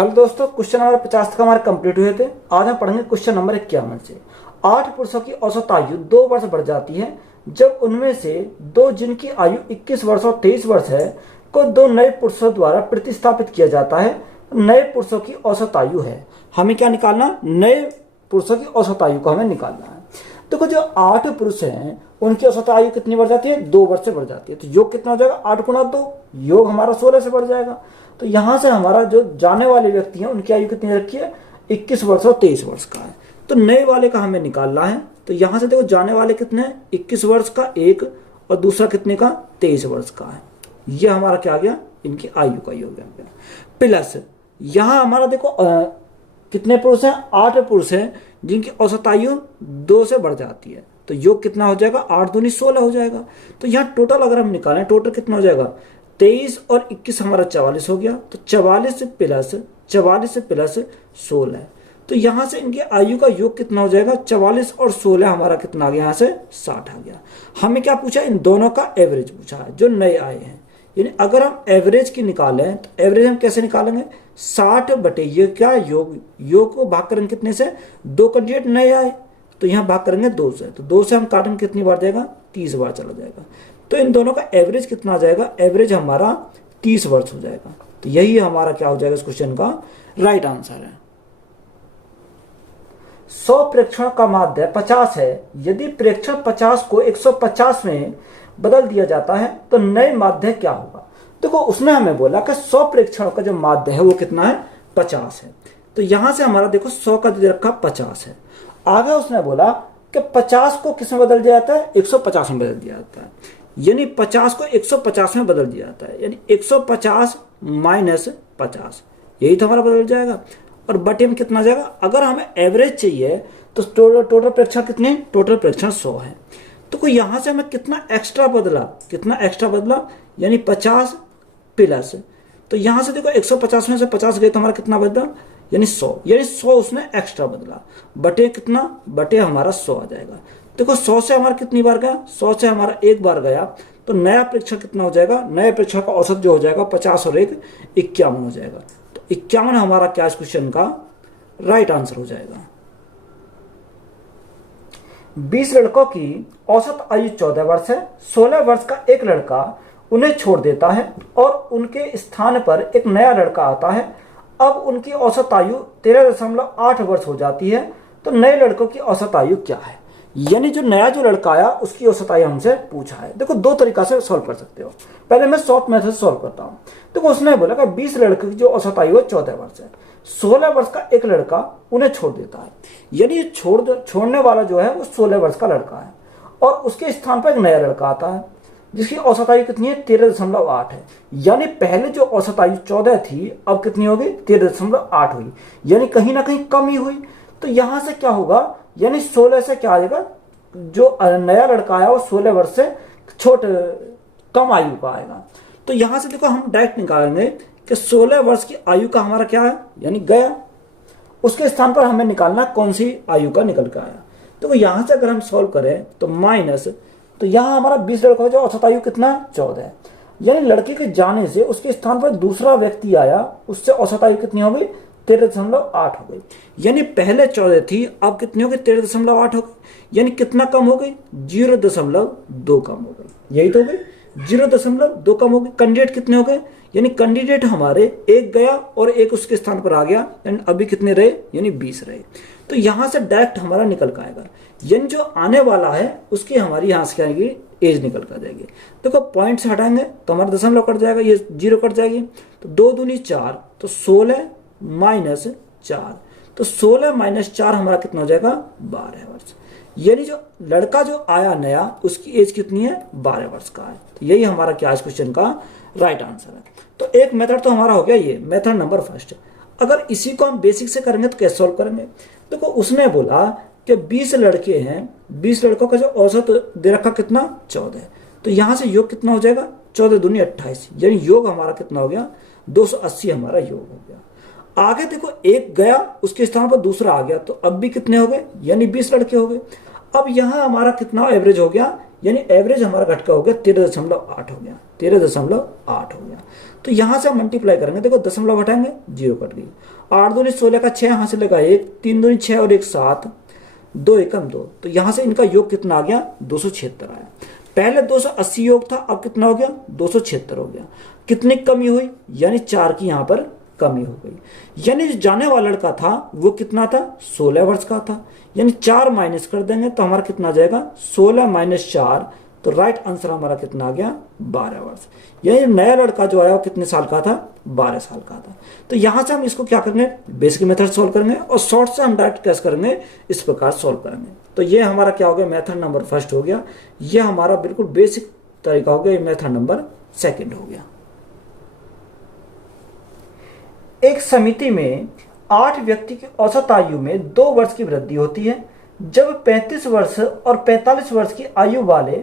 Hello दोस्तों, question number 50 तक हमारे कंप्लीट हुए थे। आज हम पढ़ेंगे क्वेश्चन नंबर 51 से। 8 पुरुषों की औसत आयु 2 वर्ष बढ़ जाती है जब उनमें से 2 जिनकी आयु 21 वर्ष और 23 वर्ष है को 2 नए पुरुषों द्वारा प्रतिस्थापित किया जाता है। नए पुरुषों की औसत आयु है। हमें क्या निकालना? नए पुरुषों की औसत आयु को हमें निकालना है। देखो, जो 8 पुरुष हैं उनकी औसत आयु कितनी बढ़ जाती है? 2 वर्ष से बढ़ जाती है। तो योग कितना हो जाएगा? 8 गुणा 2, योग हमारा 16 से बढ़ जाएगा। तो यहां से हमारा जो जाने वाले व्यक्ति हैं उनकी आयु कितनी रखी है? 21 वर्ष और 23 वर्ष का है। तो नए वाले का हमें निकालना है। तो यहां से देखो, जाने वाले कितने हैं? 21 वर्ष का एक और दूसरा कितने का? 23 वर्ष का है। यह हमारा क्या आ गया? इनकी आयु का योग है। प्लस यहां हमारा देखो कितने पुरुष हैं? 8 पुरुष हैं जिनकी औसत आयु 2 से बढ़ जाती है। तो योग कितना हो जाएगा? 8 दूनी 16 हो जाएगा। तो यहाँ टोटल अगर हम निकालें, टोटल कितना हो जाएगा? 23 और 21 हमारा 44 हो गया। तो 44 प्लस 16। तो यहाँ से इनकी आयु का योग कितना हो जाएगा? 44 और 16 हमारा कितना आ गया? यहाँ से 60 आ गया। हमें क्या पूछा? इन दोनों का एवरेज पूछा है जो नए आए हैं। यानी अगर हम एवरेज की निकालें तो एवरेज हम कैसे निकालेंगे? 60 बटे ये क्या? योग को भाग करेंगे कितने से? 2 कैंडिडेट नए आए तो यहाँ भाग करेंगे 2 से। तो 2 से हम काटेंगे कितनी बार जाएगा? 30 बार चला जाएगा। तो इन दोनों का एवरेज कितना आ जाएगा? एवरेज हमारा 30 वर्ष हो जाएगा। तो यही हमारा क्या हो जाएगा इस क्वेश्चन का राइट आंसर है। 100 प्रेक्षण का माध्य 50 है। यदि प्रेक्षण 50 को 150 में बदल दिया जाता है तो नए माध्य क्या होगा? देखो, उसने हमें बोला कि 100 प्रेक्षण का जो माध्य है वो कितना है? 50 है। तो यहां से हमारा देखो 100 का दे रखा 50 है। आगे उसने बोला कि 50 को किस में बदल दिया जाता है? 150 में बदल दिया जाता है। यानी 50 को 150 में बदल दिया जाता है। यानी 150 माइनस 50, यही तो हमारा बदल जाएगा। और बटे में कितना जाएगा? अगर हमें एवरेज चाहिए तो टोटल प्रेक्षण कितने? टोटल प्रेक्षण 100 है। तो कोई यहां से हमें कितना एक्स्ट्रा बदला? यानी 50 प्लस, तो यहां से देखो 150 में से 50 गए तो हमारा कितना बदला? यानी 100 उसने एक्स्ट्रा बदला। बटे कितना? बटे हमारा 100 आ जाएगा। देखो 100 से हमारा कितनी बार गया? 100 से हमारा एक बार गया। तो नया प्रेक्षण कितना हो जाएगा? नया प्रेक्षण का औसत जो हो जाएगा 50 और 1 51 हो जाएगा। तो 51 हमारा क्या इस क्वेश्चन का राइट आंसर हो जाएगा। 20 लड़कों की औसत आयु 14 वर्ष है। 16 वर्ष का एक लड़का उन्हें छोड़ देता है और उनके स्थान पर एक नया लड़का आता है। अब उनकी औसत आयु 13.8 वर्ष हो जाती है। तो नए लड़कों की औसत आयु क्या है? यानी जो नया लड़का आया उसकी औसत आयु हमसे पूछा है। देखो, 2 तरीका से सॉल्व कर सकते हो। पहले मैं शॉर्ट मेथड से सॉल्व करता हूं। देखो, उसने बोला कि 20 लड़कों की जो औसत आयु है 14 वर्ष है। 16 वर्ष का एक लड़का उन्हें छोड़ देता है। यानी छोड़ने वाला जो है वो 16 वर्ष का लड़का है और उसके स्थान पर एक नया लड़का आता है जिसकी औसत आयु कितनी है? 13.8 है। यानी पहले जो औसत आयु 14 थी अब कितनी हो गई? 13.8 हुई। यानी कहीं ना कहीं कम ही हुई। तो यहां से क्या होगा? यानी 16 से क्या आएगा? जो नया लड़का आया वो 16 वर्ष से कम आयु का आएगा। तो यहां से देखो हम डायरेक्ट निकालेंगे कि 16 वर्ष की आयु का हमारा क्या है? यानी गया। उसके स्थान पर हमें निकालना कौन सी आयु का निकल कर आया। तो यहां से अगर हम सॉल्व करें तो माइनस, तो यहां हमारा 20 लड़कों का जो औसत आयु कितना? 14 है। यानी लड़के के जाने से उसके स्थान पर दूसरा व्यक्ति आया, उससे औसत आयु कितनी हो गई? 13.8 हो गई। यानी पहले 14 थी, अब कितनी हो गई? 13.8 हो गई। यानी कितना कम हो गई? 0.2 कम हो गई। यही तो हो गई, 0.2 कम हो गई। कैंडिडेट कितने हो गए? यानी कैंडिडेट हमारे एक गया और एक उसके स्थान पर आ गया। यानी अभी कितने रहे? यानी 20 रहे। तो यहां से डायरेक्ट हमारा निकल कर आएगा। यानी जो आने वाला है उसकी हमारी यहां से क्या आएगी? एज निकल कर जाएगी। देखो, पॉइंट से हटाएंगे तो हमारा दशमलव कट जाएगा, ये 0 कट जाएगी। तो 2 दूनी 4, तो 16 माइनस 4, तो 16 माइनस 4 हमारा कितना हो जाएगा? 12 वर्ष। यानी जो लड़का जो आया नया उसकी एज कितनी है? 12 वर्ष का है। तो यही हमारा क्या इस क्वेश्चन का राइट आंसर है। तो एक मेथड तो हमारा हो गया, ये मेथड नंबर फर्स्ट। अगर इसी को हम बेसिक से करेंगे तो कैसे सॉल्व करेंगे? देखो, उसने बोला कि 20 लड़के हैं, 20 लड़कों का जो औसत दे रखा कितना? 14। तो यहां से योग कितना हो जाएगा? 14 दूनी 28। यानी योग हमारा कितना हो गया? 280 हमारा योग हो गया। आगे देखो, एक गया उसके स्थान पर दूसरा आ गया, तो अब भी कितने हो गए? यानी 20 लड़के हो गए। अब यहां हमारा कितना एवरेज हो गया? यानी एवरेज हमारा घट का हो गया 13.8 हो गया, 13.8 हो गया। तो यहां से हम मल्टीप्लाई करेंगे, देखो दशमलव हटाएंगे, 0 कट गई। 8 दूनी 16 का 6 यहां से लगा 1, 3 दूनी 6 और 1 7, 2 एकम 2। तो यहां से इनका योग कितना आ गया, 276 आया। पहले 280 योग था, अब कितना हो गया, 276 हो गया। कितनी कमी हुई, यानी 4 की यहां पर कमी हो गई। यानी जो जाने वाला लड़का था वो कितना था, 16 वर्ष का था। यानी 4 माइनस कर देंगे तो हमारा कितना आ जाएगा, 16 माइनस 4, तो राइट आंसर हमारा कितना आ गया, 12 वर्ष। यानी नया लड़का जो आया वो कितने साल का था, 12 साल का था। तो यहां से हम इसको क्या करेंगे, बेसिक मेथड सोल्व करेंगे और शॉर्ट से हम डायरेक्ट कैसे करेंगे, इस प्रकार सोल्व करेंगे। तो ये हमारा क्या हो गया, मेथड नंबर फर्स्ट हो गया। ये हमारा बिल्कुल बेसिक तरीका हो गया। ये मेथड नंबर सेकंड हो गया। एक समिति में 8 व्यक्ति की औसत आयु में 2 वर्ष की वृद्धि होती है। जब 35 वर्ष और 45 वर्ष की आयु वाले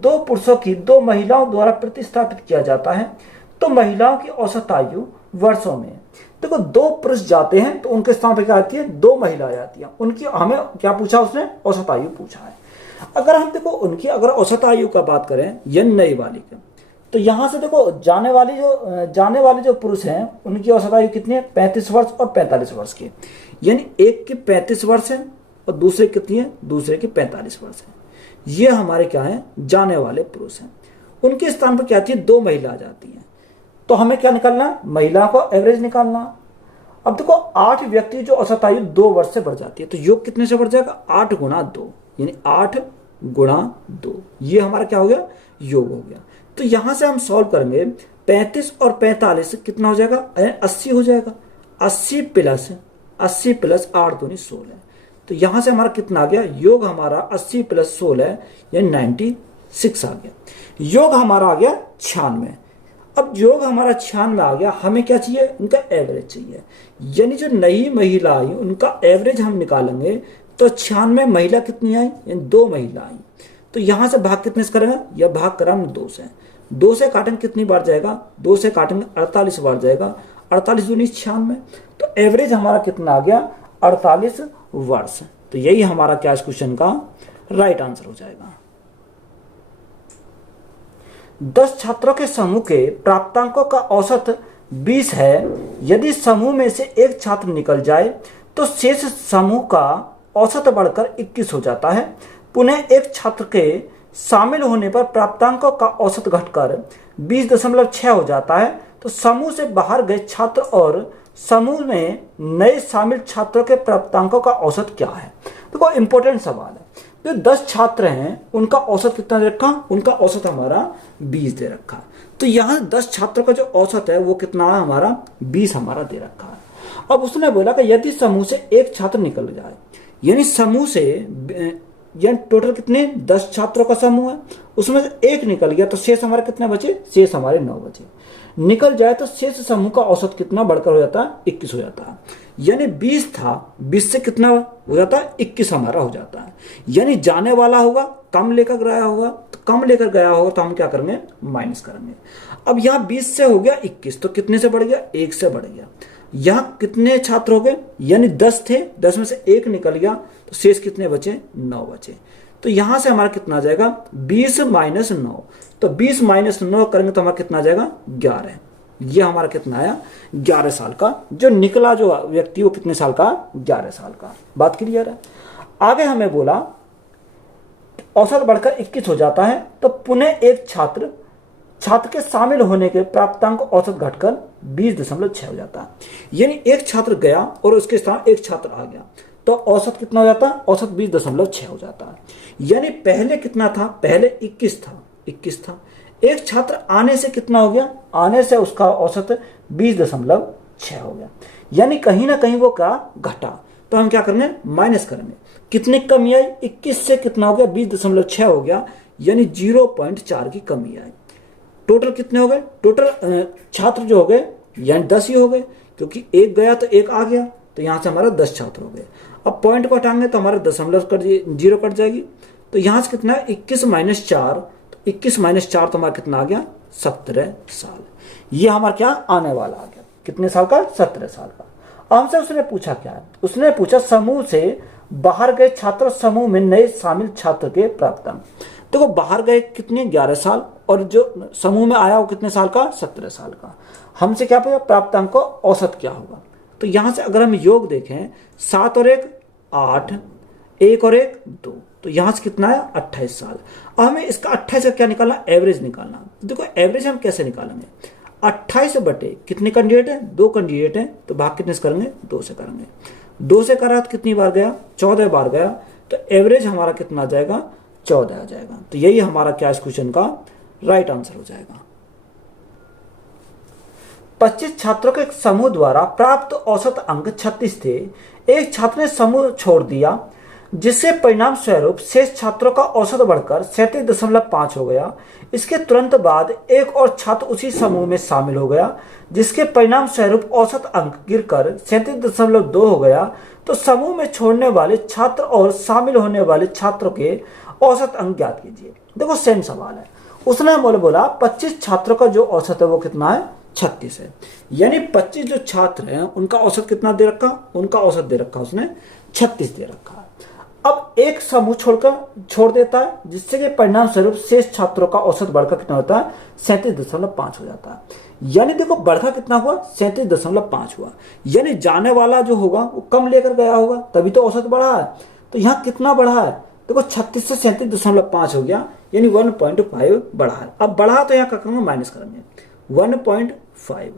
2 पुरुषों की 2 महिलाओं द्वारा प्रतिस्थापित किया जाता है तो महिलाओं की औसत आयु वर्षों में, देखो 2 पुरुष जाते हैं तो उनके स्थान पर क्या आती है, 2 महिला आती है। उनकी हमें क्या पूछा, उसने औसत आयु पूछा है। अगर हम देखो उनकी अगर औसत आयु का बात करें, ये नई वाली का, तो यहां से देखो जाने वाले जो पुरुष हैं उनकी औसत आयु कितनी है, 35 वर्ष और 45 वर्ष की। यानी एक की 35 वर्ष है और दूसरे कितनी है, दूसरे की 45 वर्ष है। ये हमारे क्या है, जाने वाले पुरुष हैं। उनके स्थान पर क्या आती है, 2 महिला आ जाती है। तो हमें क्या निकालना, महिला को एवरेज निकालना। अब देखो 8 व्यक्ति जो औसत आयु 2 वर्ष से बढ़ जाती है तो योग कितने से बढ़ जाएगा, 8 गुणा 2, यानी 8 गुणा 2। ये हमारा क्या हो गया, योग हो गया। तो यहां से हम सॉल्व करेंगे, 35 और 45 कितना हो जाएगा, 80 हो जाएगा। 80 प्लस 8 दूनी 16। तो यहां से हमारा कितना आ गया, योग हमारा 80 प्लस 16 यानी 96 आ गया। योग हमारा आ गया 96। अब योग हमारा 96 आ गया, हमें क्या चाहिए, उनका एवरेज चाहिए। यानी जो नई महिला आई उनका एवरेज हम निकालेंगे तो 96 महिला कितनी आई, यानी 2 महिला आई। तो यहां से भाग कितने से करेंगे, यह भाग करा हम 2 से। 2 से काटेंगे कितनी बार जाएगा, 2 से काटेंगे 48 बार जाएगा। 48 दूनी 96, तो एवरेज हमारा कितना आ गया, 48 वर्ष। तो यही हमारा क्या इस क्वेश्चन का राइट आंसर हो जाएगा। 10 छात्रों के समूह के प्राप्तांकों का औसत 20 है। यदि समूह में से एक छात्र निकल जाए तो शेष समूह का औसत बढ़कर 21 हो जाता है। पुनः एक छात्र के शामिल होने पर प्राप्तांकों का औसत घटकर 20.6 हो जाता है। तो समूह से बाहर गए छात्र और समूह में नए शामिल छात्रों के प्राप्तांकों का औसत क्या है। देखो इंपॉर्टेंट सवाल है। जो 10 छात्र हैं उनका औसत कितना दे रखा, उनका औसत हमारा 20 दे रखा। तो यहाँ 10 छात्रों का जो औसत है वो कितना है, हमारा 20 हमारा दे रखा है। अब उसने बोला कि यदि समूह से एक छात्र निकल जाए, यानी समूह से यानी टोटल कितने 10 छात्रों का समूह है, उसमें से एक निकल गया तो शेष हमारे कितने बचे, शेष हमारे 9 बचे। निकल जाए तो शेष समूह का औसत कितना बढ़कर हो जाता है, 21 हो जाता है। यानी 20 था, 20 से कितना हो जाता है, 21 हमारा हो जाता है। यानी जाने वाला होगा, कम लेकर गया होगा, तो कम लेकर गया होगा तो हम क्या करेंगे, माइनस करेंगे। अब यहाँ 20 से हो गया 21, तो कितने से बढ़ गया, 1 से बढ़ गया। यहाँ कितने छात्र हो गए, यानी 10 थे, 10 में से 1 निकल गया तो शेष कितने बचे, 9 बचे। तो यहां से हमारा कितना आ जाएगा, 20 माइनस 9। तो 20 माइनस 9 करेंगे तो हमारा कितना आ जाएगा, 11। ये हमारा कितना आया, 11 साल का। जो निकला जो व्यक्ति वो कितने साल का, 11 साल का। बात क्लियर है। आगे हमें बोला औसत बढ़कर 21 हो जाता है तो पुनः एक छात्र के शामिल होने के प्राप्तांक औसत घटकर 20.6 हो जाता है। यानी एक छात्र गया और उसके स्थान एक छात्र आ गया तो औसत कितना हो जाता है, औसत 20.6 हो जाता है। यानी पहले कितना था, पहले 21 था। एक छात्र आने से कितना हो गया, आने से उसका औसत 20.6 हो गया। यानी कहीं ना कहीं वो क्या घटा, तो हम क्या करेंगे, माइनस करेंगे। कितनी कमी आई, 21 से कितना हो गया, 20.6 हो गया। यानी 0.4 की कमी आई। टोटल कितने हो गए, टोटल छात्र जो हो गए यानी 10 ही हो गए, क्योंकि एक गया तो एक आ गया, तो यहां से हमारा 10 छात्र हो गए। अब पॉइंट को हटाएंगे तो हमारा दशमलव कट 0 कट जाएगी। तो यहां से कितना है, 21 माइनस 4, तो 21 माइनस 4 तो हमारा कितना आ गया, 17 साल। ये हमारा क्या आने वाला आ गया, कितने साल का, 17 साल का। हमसे उसने पूछा क्या है, उसने पूछा समूह से बाहर गए छात्र समूह में नए शामिल छात्र के प्राप्तांक। देखो बाहर गए कितने 11 साल, और जो समूह में आया वो कितने साल का 17 साल का। हमसे क्या पूछा, प्राप्तांक का औसत क्या होगा। तो यहां से अगर हम योग देखें 7 और 1 8, 1 और 1 2, तो यहां से कितना है 28 साल। अब हमें इसका 28 का क्या निकालना, एवरेज निकालना। देखो एवरेज हम कैसे निकालेंगे, 28 बटे कितने कैंडिडेट है, 2 कैंडिडेट है, तो भाग कितने से करेंगे 2 से करेंगे। 2 से करा तो कितनी बार गया 14 बार गया, तो एवरेज हमारा कितना आ जाएगा 14 आ जाएगा। तो यही हमारा क्या इस क्वेश्चन का राइट आंसर हो जाएगा। 25 छात्रों के समूह द्वारा प्राप्त औसत अंक 36 थे। एक छात्र ने समूह छोड़ दिया, जिससे परिणाम स्वरूप शेष छात्रों का औसत बढ़कर 37.5 हो गया। इसके तुरंत बाद एक और छात्र उसी समूह में शामिल हो गया, जिसके परिणाम स्वरूप औसत अंक गिरकर 37.2 हो गया। तो समूह में छोड़ने वाले छात्र और शामिल होने वाले छात्रों के औसत अंक ज्ञात कीजिए। देखो सेम सवाल है, उसने बोला 25 छात्रों का जो औसत है वो कितना है 36 है, यानी 25 जो छात्र हैं उनका औसत कितना दे रखा, उनका औसत दे रखा उसने 36 दे रखा है। अब एक समूह छोड़ देता है, जिससे कि परिणाम स्वरूप शेष छात्रों का औसत बढ़कर कितना होता है 37.5 हो जाता है। यानी देखो बढ़कर कितना हुआ 37.5 हुआ, यानी जाने वाला जो होगा वो कम लेकर गया होगा, तभी तो औसत बढ़ा है। तो यहाँ कितना बढ़ा है, देखो 36 से 37.5 हो गया, यानी 1.5 बढ़ा है। अब बढ़ा तो यहाँ क्या करेंगे माइनस करेंगे 1.5,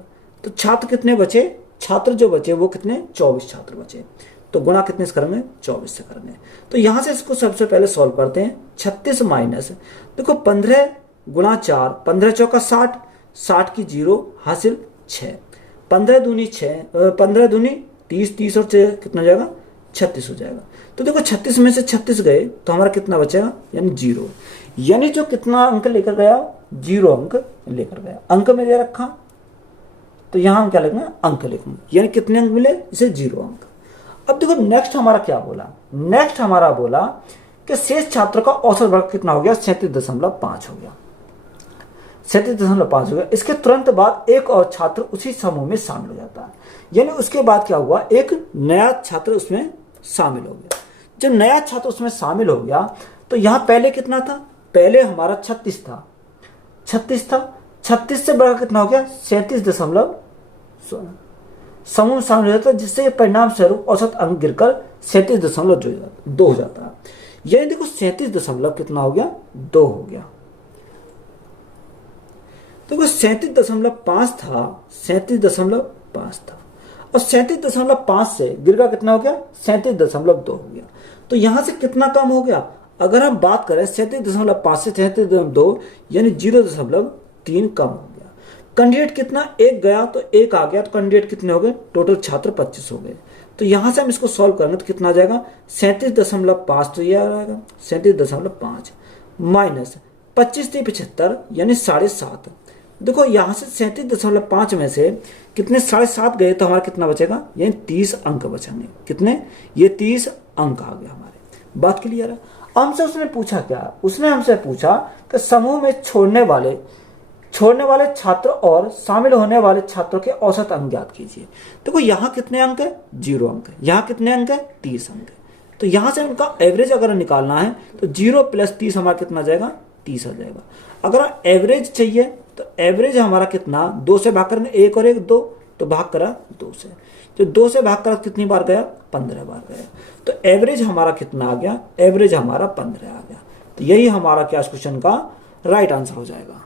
तो छात्र कितने बचे, छात्र जो बचे वो कितने 24 छात्र बचे, तो गुणा कितने से करेंगे 24 से करेंगे। तो यहां से इसको सबसे पहले सॉल्व करते हैं। 36 माइनस देखो 15 गुणा 4, 15 चौका 60, 60 की 0 हासिल 6, 15 दूनी 6, 15 दूनी 30, 30 और 6 कितना हो जाएगा 36 हो जाएगा। तो देखो 36 में से 36 गए तो हमारा कितना बचेगा, यानी 0, यानी जो कितना अंक लेकर गया 0 अंक लेकर गया। अंक में दे रखा, तो यहां हम क्या लिखेंगे अंक लिखेंगे, यानी कितने अंक मिले इसे 0 अंक। अब देखो नेक्स्ट हमारा क्या बोला, नेक्स्ट हमारा बोला कि शेष छात्रों का औसत वर्ग कितना हो गया 37.5 हो गया, 37.5 हो गया। इसके तुरंत बाद एक और छात्र उसी समूह में शामिल हो जाता है, यानी उसके बाद क्या हुआ एक नया छात्र उसमें शामिल हो गया। जब नया छात्र उसमें शामिल हो गया तो यहां पहले कितना था, पहले हमारा 36 था, 36 से बढ़कर कितना हो गया 37.16 समूह में शामिल हो जाता है, जिससे परिणाम स्वरूप औसत अंक गिरकर 37.2 हो जाता है। यानी देखो 37 कितना हो गया 2 हो गया। देखो 37.5 था, 37.5 था, और 37.5 से गिरकर कितना हो गया 37.2 हो गया। तो यहां से कितना कम हो गया, अगर हम बात करें 37.5 से 37.2 यानी 0.3 कम हो गया। कैंडिडेट कितना एक गया तो एक आ गया, तो कैंडिडेट कितने हो गए टोटल छात्र 25 हो गए। तो यहां से हम इसको सॉल्व करेंगे तो कितना आ जाएगा 37.5, तो यह आ जाएगा 37.5 माइनस 25 से 75 यानी 7.5। देखो यहां से 37.5 में से कितने 7.5 गए तो हमारा कितना बचेगा, यानी 30 अंक बचेंगे। कितने, ये 30 अंक आ गया हमारे। बात क्लियर है। हमसे उसने पूछा क्या, उसने हमसे पूछा कि समूह में छोड़ने वाले छात्र और शामिल होने वाले छात्रों के औसत अंक ज्ञात कीजिए। देखो यहाँ कितने अंक है 0 अंक है, यहाँ कितने अंक है 30 अंक है। तो यहाँ से उनका एवरेज अगर निकालना है तो 0 + 30 हमारा कितना जाएगा 30 आ जाएगा। अगर एवरेज चाहिए तो एवरेज हमारा कितना 2 से भाग करेंगे, 1 और 1 2, तो भाग करा 2 से, तो 2 से भाग करा कितनी बार गया 15 बार गया। तो एवरेज हमारा कितना आ गया, एवरेज हमारा 15 आ गया। तो यही हमारा क्या इस क्वेश्चन का राइट आंसर हो जाएगा।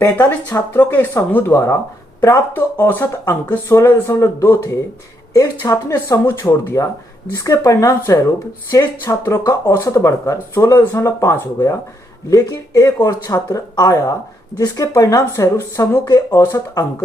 45 छात्रों के एक समूह द्वारा प्राप्त औसत अंक 16.2 थे। एक छात्र ने समूह छोड़ दिया, जिसके परिणाम स्वरूप शेष छात्रों का औसत बढ़कर 16.5 हो गया। लेकिन एक और छात्र आया, जिसके परिणाम स्वरूप समूह के औसत अंक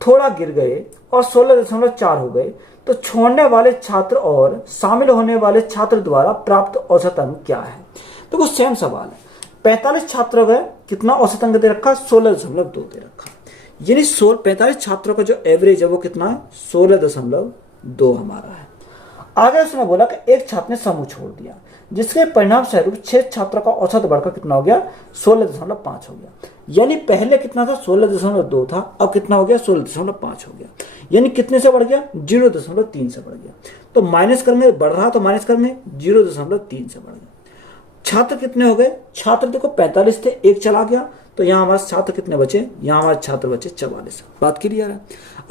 थोड़ा गिर गए और 16.4 हो गए। तो छोड़ने वाले छात्र और शामिल होने वाले छात्र द्वारा प्राप्त औसत अंक क्या है। तो कुछ सेम सवाल है। 45 छात्रों का कितना औसत अंक दे रखा 16.2 दे रखा, यानी 45 छात्रों का जो एवरेज है वो कितना है 16.2 हमारा है। आगे उसने बोला कि एक छात्र ने समूह छोड़ दिया, जिसके परिणाम स्वरूप 6 छात्रों का औसत बढ़कर कितना हो गया 16.5 हो गया। यानी पहले कितना था 16.2 था, अब कितना हो गया 16.5 हो गया। यानी कितने से बढ़ गया 0.3 से बढ़ गया। तो माइनस करने बढ़ रहा तो माइनस करने 0.3 से बढ़ गया। छात्र कितने हो गए, छात्र देखो 45 थे, एक चला गया, तो यहाँ हमारे छात्र कितने बचे, यहाँ हमारे छात्र बचे 44। बात क्लियर है।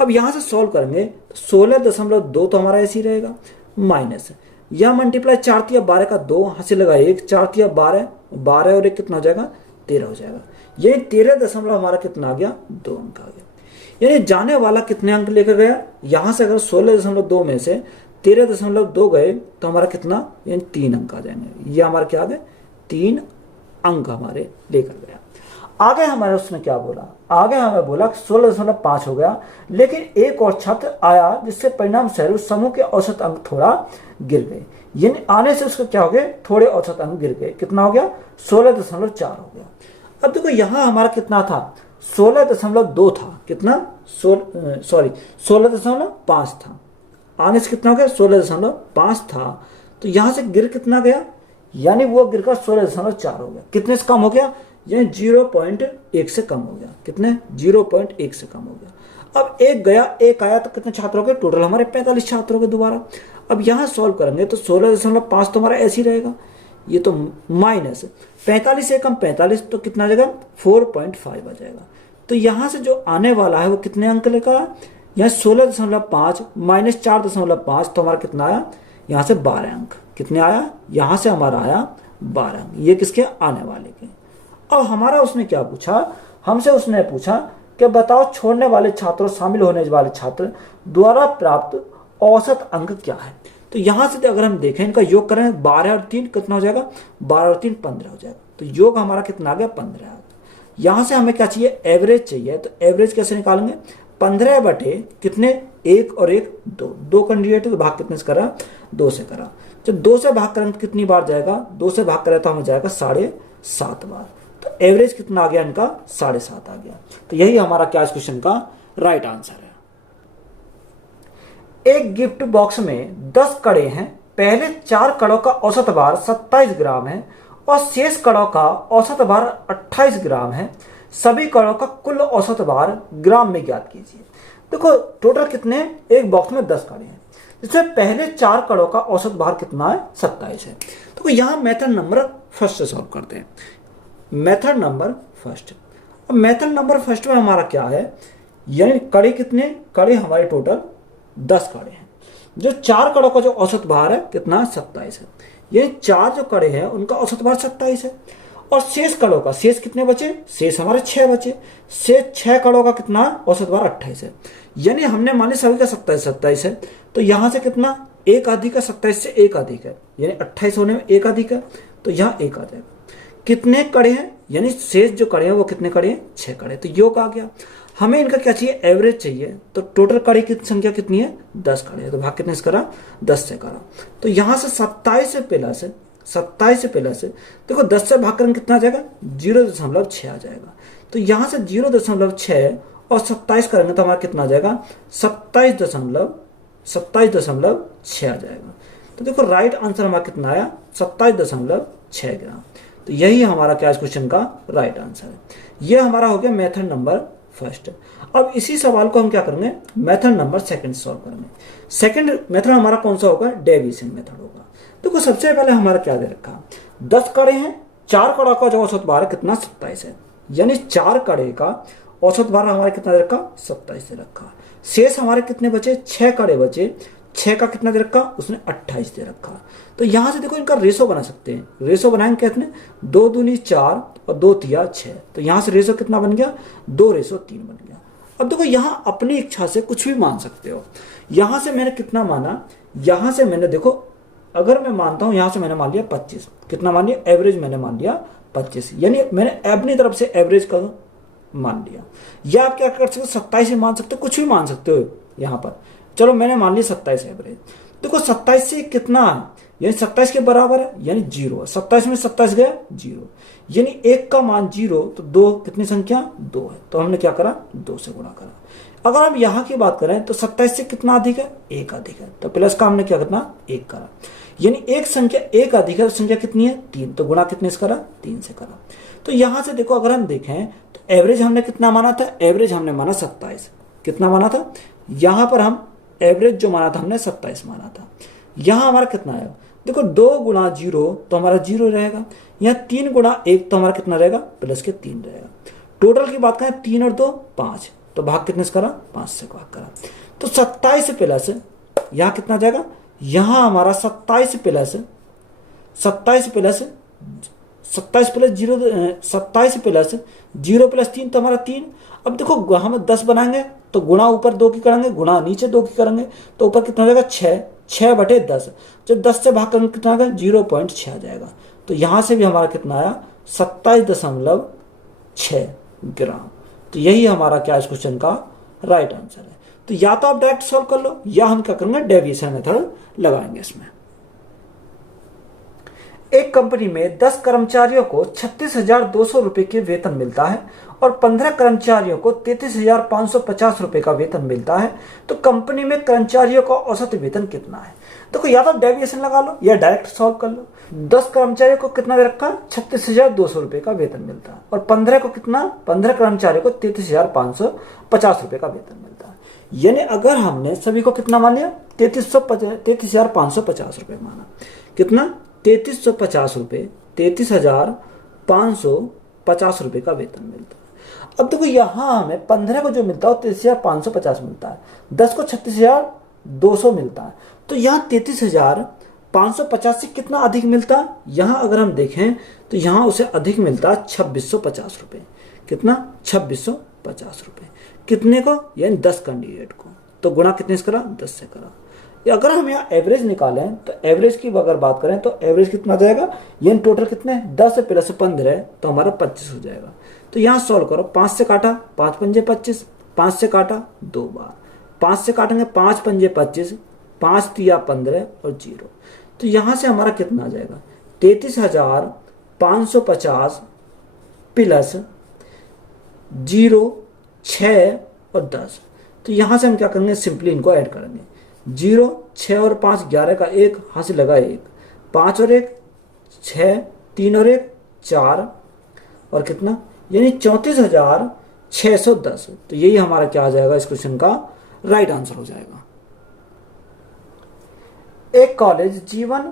अब यहाँ से सॉल्व करेंगे तो 16.2 तो हमारा ऐसे ही रहेगा, माइनस यह मल्टीप्लाई 4 तिया 12 का 2 हासिल लगा 1, 4 तिया 12, 12 और 1 कितना हो जाएगा, 13 हो जाएगा। ये 13 हमारा कितना आ गया, 2 अंक आ गया। यानी जाने वाला कितने अंक लेकर गया, यहाँ से अगर 16.2 में से 13.2 गए तो हमारा कितना, यानी 3 अंक आ जाएंगे। ये हमारे क्या आ गए, 3 अंक हमारे लेकर गया। आगे हमारे उसने क्या बोला, आगे हमें बोला 16.5 हो गया, लेकिन एक और छात्र आया जिससे परिणाम स्वरूप समूह के औसत अंक थोड़ा गिर गए। यानी आने से उसके क्या हो गए, थोड़े औसत अंक गिर गए। कितना हो गया, 16.4 हो गया। अब देखो यहाँ हमारा कितना था, 16.2 था, कितना 16.5 था। आने से कितना हो गया, 16.5 था, तो यहाँ से गिर कितना गया, यानी वो गिर कर 16.4 हो गया। कितने से कम हो गया, यानी 0.1 से कम हो गया। कितने, 0.1 से कम हो गया। अब एक गया, एक आया, तो कितने छात्र हो गए, टोटल हमारे 45 छात्र हो गए दोबारा। अब यहाँ सॉल्व करेंगे तो 16.5 तो हमारा ऐसे ही रहेगा, ये तो माइनस 45 से कम 45, तो कितना आ जाएगा, 4.5 आ जाएगा। तो यहाँ से जो आने वाला है वो कितने अंक लेकर, यहाँ 16.5 माइनस 4.5, तो हमारा कितना आया, यहाँ से 12 अंक। कितने आया, यहाँ से हमारा आया 12 अंक। ये किसके, आने वाले के। अब हमारा उसने क्या पूछा, हमसे उसने पूछा कि बताओ छोड़ने वाले छात्रों शामिल होने वाले छात्र द्वारा प्राप्त औसत अंक क्या है। तो यहाँ से अगर हम देखें, इनका योग करें, 12 और 3 कितना हो जाएगा, 12 और 3 15 हो जाएगा। तो योग हमारा कितना आ गया, 15 आ गया। यहाँ से हमें क्या चाहिए, एवरेज चाहिए। तो एवरेज कैसे निकालेंगे, 15 बटे कितने, 1 और 1 2, 2 कैंडिडेट, तो भाग कितने से करा, 2 से करा। जब 2 से भाग करें तो कितनी बार जाएगा, 2 से भाग करें तो हमें जाएगा 7.5 बार। तो एवरेज कितना आ गया इनका, 7.5 आ गया। तो यही हमारा क्या इस क्वेश्चन का राइट आंसर है। एक गिफ्ट बॉक्स में 10 कड़े हैं। पहले 4 कड़ों का औसत भार 27 ग्राम है और शेष कड़ों का औसत भार 28 ग्राम है। सभी कड़ों का कुल औसत भार ग्राम में ज्ञात कीजिए। देखो टोटल कितने, एक बॉक्स में 10 कड़े हैं, जिसमें पहले 4 कड़ों का औसत भार कितना है, 27 है। तो यहाँ मेथड नंबर फर्स्ट से सॉल्व करते हैं। मेथड नंबर फर्स्ट, अब मेथड नंबर फर्स्ट में हमारा क्या है, यानी कड़े कितने, कड़े हमारे टोटल 10 कड़े हैं। जो 4 कड़ों का जो औसत भार है कितना, 27 है। ये 4 जो कड़े हैं उनका औसत भार 27 है। और शेष कड़ों का, शेष कितने बचे, शेष हमारे 6 बचे। शेष 6 कड़ों का कितना औसत भार 28 है। यानी हमने मान लिया सभी का 27 है, तो यहां से कितना, एक अधिक है, 27 से एक अधिक है, यानी 28 होने में एक अधिक है, तो यहाँ एक आ जाएगा। कितने कड़े हैं, यानी शेष जो कड़े हैं वो कितने कड़े हैं, 6 कड़े। तो योग आ गया। हमें इनका क्या चाहिए, एवरेज चाहिए। तो टोटल कड़े की संख्या कितनी है, 10 कड़े है। तो भाग कितने से करा, 10 से करा। तो यहाँ से 27 से पहला से देखो 10 से भाग करेंगे कितना आ जाएगा, 0.6 आ जाएगा। तो यहाँ से 0.6 और 27 करेंगे तो हमारा कितना आ जाएगा, 27.6 आ जाएगा। तो देखो राइट आंसर हमारा कितना आया, 27.6 ग्राम। तो यही हमारा क्या इस क्वेश्चन का राइट आंसर है। यह हमारा हो गया मेथड नंबर फर्स्ट। अब इसी सवाल को हम क्या करेंगे, मेथड नंबर सेकंड सॉल्व करेंगे। सेकंड मेथड हमारा कौन सा होगा, डेविएशन मेथड होगा। देखो सबसे पहले हमारा क्या दे रखा, 10 कड़े हैं, 4 कड़ों का जो औसत भार कितना, 27 है। यानी 4 कड़े का औसत भार हमारा कितना दे रखा, 27 दे रखा। शेष हमारे कितने बचे, 6 कड़े बचे। 6 का कितना दे रखा, उसने 28 दे रखा। तो यहां से देखो इनका रेशो बना सकते हैं। रेशो बनाएंगे कितने, 2 दूनी 4 और 2 तिया 6। तो यहां से रेशो कितना बन गया, 2:3 बन गया। अब देखो यहां अपनी इच्छा से कुछ भी मान सकते हो। यहां से मैंने कितना माना, यहां से मैंने देखो, अगर मैं मानता हूं यहां से मैंने मान लिया 25, कितना मान लिया, एवरेज मैंने मान लिया 25, यानी मैंने अपनी तरफ से एवरेज का मान लिया। या आप क्या कर सकते हो, 27 ही मान सकते हो, कुछ भी मान सकते हो यहां पर। चलो मैंने मान लिया 27 एवरेज। देखो 27 से कितना है, यानी 27 के बराबर है, यानी 0 है। 27 में 27 गया 0, यानी 1 का मान 0, तो 2 कितनी संख्या, 2 है। तो हमने क्या करा, 2 से गुणा करा। अगर हम यहाँ की बात करें तो 27 से कितना अधिक है, 1 अधिक है। तो प्लस का हमने क्या करना, 1 करा। यानी एक संख्या 1 अधिक है, तो संख्या कितनी है, 3। तो गुणा कितने से करा, 3 से करा। तो यहां से देखो अगर हम देखें तो एवरेज हमने कितना माना था, एवरेज हमने माना 27। कितना माना था, यहां पर हम एवरेज जो माना था हमने 27 माना था। यहां हमारा कितना आया, देखो 2 गुणा 0 तो हमारा 0 रहेगा, यहाँ 3 गुणा 1 तो हमारा कितना रहेगा, प्लस के 3 रहेगा। टोटल की बात करें 3 और 2 5, तो भाग कितने से करा, 5 से भाग करा। तो 27 प्लस यहाँ कितना जाएगा, यहाँ हमारा 27 प्लस 0 प्लस 3 तो हमारा 3। अब देखो हम 10 बनाएंगे तो गुणा ऊपर 2 की करेंगे, गुणा नीचे 2 की करेंगे, तो ऊपर कितना हो जाएगा 6/10। जब 10 से भाग करेंगे कितना आएगा, 0.6 आ जाएगा। तो यहाँ से भी हमारा कितना आया, 27.6 ग्राम। तो यही हमारा क्या इस क्वेश्चन का राइट आंसर है। तो या तो आप डायरेक्ट सॉल्व कर लो, या हम क्या करेंगे, डेविएशन मेथड लगाएंगे इसमें। एक कंपनी में 10 कर्मचारियों को 36,200 रुपए के वेतन मिलता है और 15 कर्मचारियों को 33,550 रुपए का वेतन मिलता है। तो कंपनी में कर्मचारियों का औसत वेतन कितना है। देखो या तो डेविएशन लगा लो या डायरेक्ट सॉल्व कर लो। 10 कर्मचारियों को कितना दे रखा है, 36,200 रुपए का वेतन मिलता है, और 15 को कितना, 15 कर्मचारियों को 33,550 रुपए का वेतन मिलता है। यानी अगर हमने सभी को कितना मान लिया, 33,550 रुपए माना, कितना 3350 रुपये, 33,550 रुपये का वेतन मिलता है। अब देखो यहाँ हमें 15 को जो मिलता है 33,550 मिलता है, 10 को 36,200 मिलता है। तो यहाँ 33,550 से कितना अधिक मिलता है, यहाँ अगर हम देखें तो यहाँ उसे अधिक मिलता है 2,650 रुपये। कितना, 2,650 रुपये। कितने को, यानी 10 कैंडिडेट को। तो गुणा कितने से करा, 10 से करा। अगर हम यहाँ एवरेज निकालें तो एवरेज की अगर बात करें तो एवरेज कितना जाएगा, ये टोटल कितने, 10 प्लस 15 तो हमारा 25 हो जाएगा। तो यहाँ सॉल्व करो, 5 से काटा, 5 पंजे 25, 5 से काटा 2 बार, 5 से काटेंगे 5 पंजे 25, 5 तिया 15 और 0। तो यहाँ से हमारा कितना आ जाएगा, 33,550 प्लस 0, 6 और 10। तो यहाँ से हम क्या करेंगे, सिंपली इनको ऐड करेंगे। 0, 6 और 5 11 का 1, हाथ से लगा 1, 5 और 1 6, 3 और 1 4 और कितना, यानी 34,610। तो यही हमारा क्या आ जाएगा, इस क्वेश्चन का राइट आंसर हो जाएगा। एक कॉलेज G1,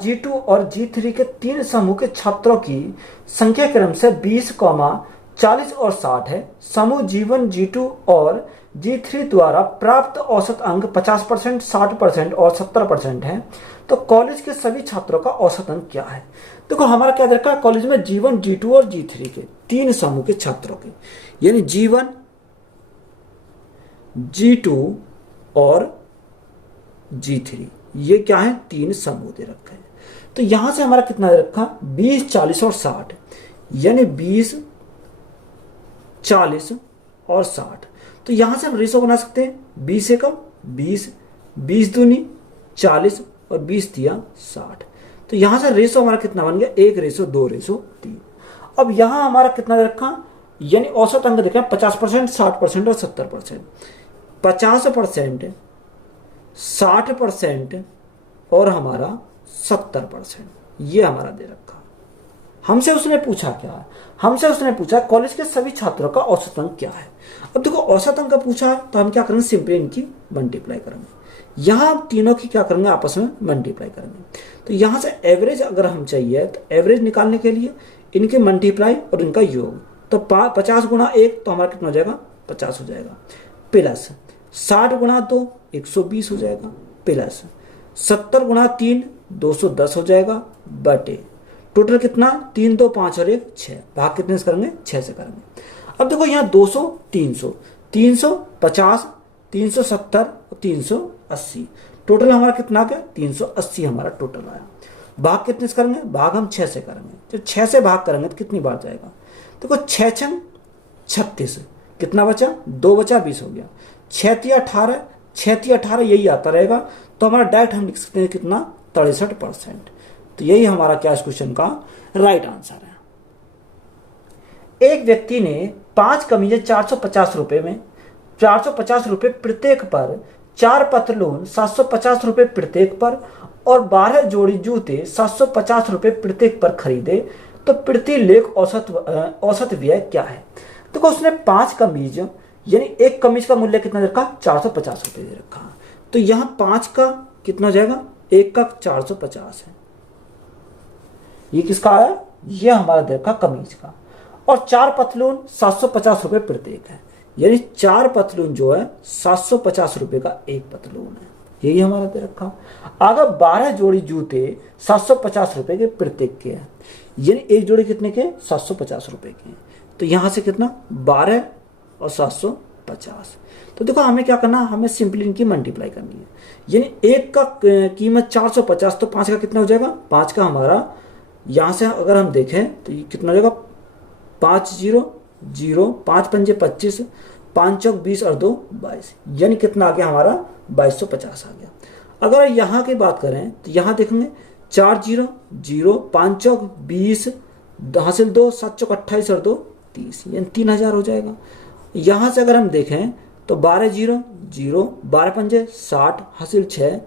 G2 और G3 के 3 समूह के छात्रों की संख्या क्रम से 20, 40 और 60 है। समूह G1, G2 और G3 द्वारा प्राप्त औसत अंक 50%, 60% और 70% है। तो कॉलेज के सभी छात्रों का औसत अंक क्या है। देखो हमारा क्या दरकार है, कॉलेज में G1, G2 और G3 के 3 समूह के छात्रों के, यानी G1, G2 और G3, ये क्या है, 3 समूह दे रखा है। तो यहां से हमारा कितना दे रखा, 20, 40 और 60, यानी 20, 40 और 60। तो यहां से हम रेशो बना सकते हैं, 20 से कम 20, 20 दूनी 40 और 20 दिया 60। तो यहां से रेशो हमारा कितना बन गया, 1:2:3। अब यहां हमारा कितना दे रखा, यानी औसत अंक देखा 50%, 60% और 70%। 50%, 60% और हमारा 70%, ये हमारा दे रखा। हमसे उसने पूछा क्या, हमसे उसने पूछा कॉलेज के सभी छात्रों का औसत अंक क्या है। अब देखो औसत अंक का पूछा है तो हम क्या करेंगे, सिंपली इनकी मल्टीप्लाई करेंगे। यहां हम तीनों की क्या करेंगे, आपस में मल्टीप्लाई करेंगे। तो यहां से एवरेज अगर हम चाहिए तो एवरेज निकालने के लिए इनके मल्टीप्लाई और इनका योग, तो 50 गुणा 1 तो हमारा कितना हो जाएगा, 50 हो जाएगा, प्लस 60 गुणा 2 120 हो जाएगा, प्लस 70 गुणा 3 210 हो जाएगा, बटे टोटल कितना, 3, 2, 5 और 1 6, भाग कितने से करेंगे, 6 से करेंगे। अब देखो यहाँ 200, 300, 350, 370 और 380, टोटल हमारा कितना आ गया, 380 हमारा टोटल आया। भाग कितने से करेंगे, भाग हम 6 से करेंगे। जब 6 से भाग करेंगे तो कितनी बार जाएगा, देखो 6 छंग 36, कितना बचा, 2 बचा 20 हो गया, 6 तिया 18, 6 तिया 18 यही आता रहेगा। तो हमारा डायरेक्ट हम लिख सकते हैं कितना, 63%। तो यही हमारा क्या इस क्वेश्चन का राइट आंसर है। एक व्यक्ति ने 5 कमीजें 450 रुपए में, 450 रुपए प्रत्येक पर, 4 पतलून 750 रुपए प्रत्येक पर और 12 जोड़ी जूते 750 रुपए प्रत्येक पर खरीदे। तो प्रति लेख औसत व्यय क्या है। देखो उसने 5 कमीज, यानी एक कमीज का मूल्य कितना दे रखा, 450 रुपए दे रखा। तो यहाँ 5 का कितना हो जाएगा, 1 का 450 है। ये किसका आया? ये हमारा दर का कमीज का। और 4 पतलून 750 रुपये प्रत्येक है, यानी 4 पतलून जो है 750 रुपये का एक पतलून है। यही हमारा दे रखा। अगर 12 जोड़ी जूते 750 रुपये के प्रत्येक के हैं, यानी एक जोड़ी कितने के? 750 रुपये के। तो यहाँ से कितना? 12 और 750। तो देखो हमें क्या करना, हमें सिंपली इनकी मल्टीप्लाई करनी है। यानी एक का कीमत 450, तो 5 का कितना हो जाएगा? 5 का हमारा यहाँ से अगर हम देखें तो ये कितना हो जाएगा? 5 0 0, 5 पंजे 25, 5 चौक 20 और 2 22, यानी कितना आ गया हमारा? 2250 आ गया। अगर यहाँ की बात करें तो यहाँ देखेंगे 4 0 0, 5 चौक 20, हासिल 2, 7 चौक 28 और 2 30, यानी 3000 हो जाएगा। यहाँ से अगर हम देखें तो 12 0 0, 12 पंजे 60, हासिल 6,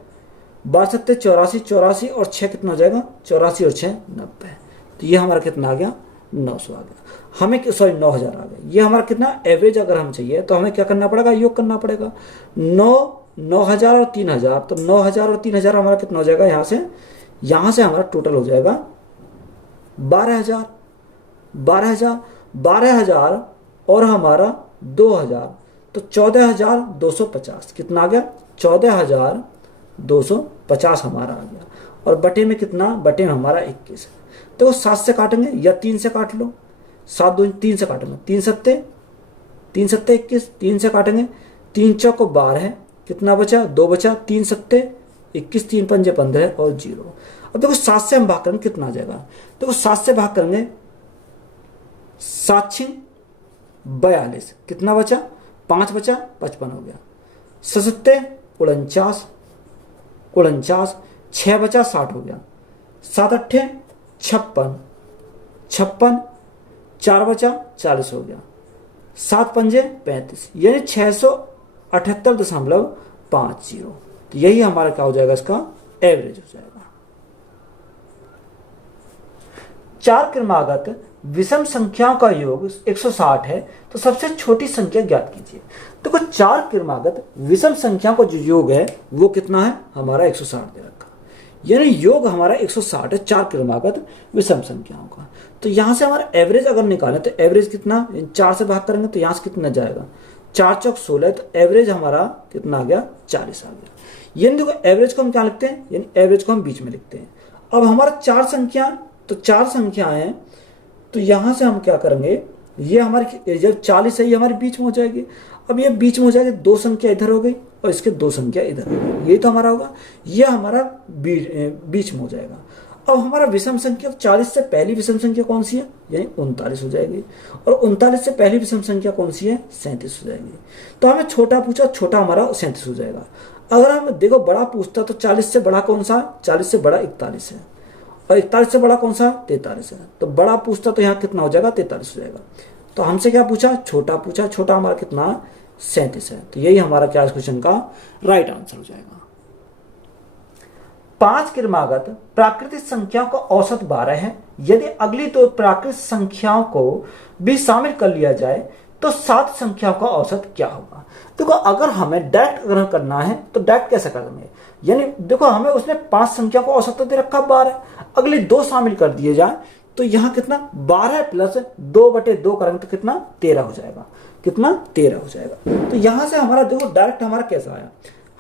12 सत्ते 84, 84 और 6 कितना हो जाएगा? 84 और 6 90। तो ये हमारा कितना आ गया? 900 आ गया। हमें सॉरी 9000 आ गया। ये हमारा कितना एवरेज अगर हम चाहिए तो हमें क्या करना पड़ेगा? योग करना पड़ेगा। 9000 और 3000, तो 9000 और 3000 हमारा कितना हो जाएगा? यहाँ से हमारा टोटल हो जाएगा 12000। 12000 और हमारा 2000, तो 14250 कितना आ गया? 14250 हमारा आ गया। और बटे में कितना? बटे में हमारा 21। तो 7 से काटेंगे या 3 से काट लो। 7 2 3 से काटेंगे, 3 सत्ते 21, 3 से काटेंगे, 3 चौक 12 है, कितना बचा? 2 बचा, 3 सत्ते 21, 3 पंजे 15 और 0। अब देखो 7 से हम भाग करेंगे कितना आ जाएगा? देखो 7 से भाग करेंगे 7 6 42, कितना बचा? 5 बचा, 55 हो गया। 7 सत्ते 49, 6 बचा 60 हो गया। 7 8 56, 4 बचा 40 हो गया। 7 पंजे 35, यानी 678.50। तो यही हमारा क्या हो जाएगा? इसका एवरेज हो जाएगा। 4 क्रमागत विषम संख्याओं का योग 160 है, तो सबसे छोटी संख्या ज्ञात कीजिए। देखो 4 क्रमागत विषम संख्याओं का जो योग है वो कितना है? हमारा 160 दे रखा, यानी योग हमारा 160 है 4 क्रमागत विषम संख्याओं का। तो यहाँ से हमारा एवरेज अगर निकालें तो एवरेज कितना? 4 से भाग करेंगे तो यहाँ से कितना जाएगा? 4 चौक 16, तो एवरेज हमारा कितना आ गया? 40 आ गया। यानी देखो एवरेज को हम क्या लिखते हैं? यानी एवरेज को हम बीच में लिखते हैं। अब हमारा 4 संख्या, तो 4 संख्याएं हैं, तो यहाँ से हम क्या करेंगे? ये हमारी जब 40 है ये हमारे बीच में हो जाएगी। अब ये बीच में हो जाएगी, 2 संख्या इधर हो गई और इसके 2 संख्या इधर हो गई, ये तो हमारा होगा। ये हमारा बीच में हो जाएगा। अब हमारा विषम संख्या 40 से पहली विषम संख्या कौन सी है? यानी 39 हो जाएगी। और 39 से पहली विषम संख्या कौन सी है? 37 हो जाएगी। तो हमें छोटा पूछा, छोटा हमारा 37 हो जाएगा। अगर हम देखो बड़ा पूछता तो 40 से बड़ा कौन सा? 40 से बड़ा 41 है, और 41 से बड़ा कौन सा? 43 है। तो बड़ा पूछता तो यहाँ कितना हो जाएगा? 43 हो जाएगा। तो हमसे क्या पूछा? छोटा पूछा। छोटा हमारा कितना? 37 है। तो यही हमारा क्या इस क्वेश्चन का राइट आंसर हो जाएगा। 5 क्रमागत प्राकृतिक संख्याओं का औसत 12 है। यदि अगली 2 प्राकृतिक संख्याओं को भी शामिल कर लिया जाए तो 7 संख्याओं का औसत क्या होगा? देखो अगर हमें डायरेक्ट ग्रहण करना है तो डायरेक्ट कैसे करेंगे? यानी देखो हमें उसने 5 संख्या को औसत तो दे रखा 12, अगली 2 शामिल कर दिए जाए तो यहाँ कितना? 12 प्लस 2/2 करेंगे तो कितना? 13 हो जाएगा। कितना? 13 हो जाएगा। तो यहाँ से हमारा देखो डायरेक्ट हमारा कैसा आया?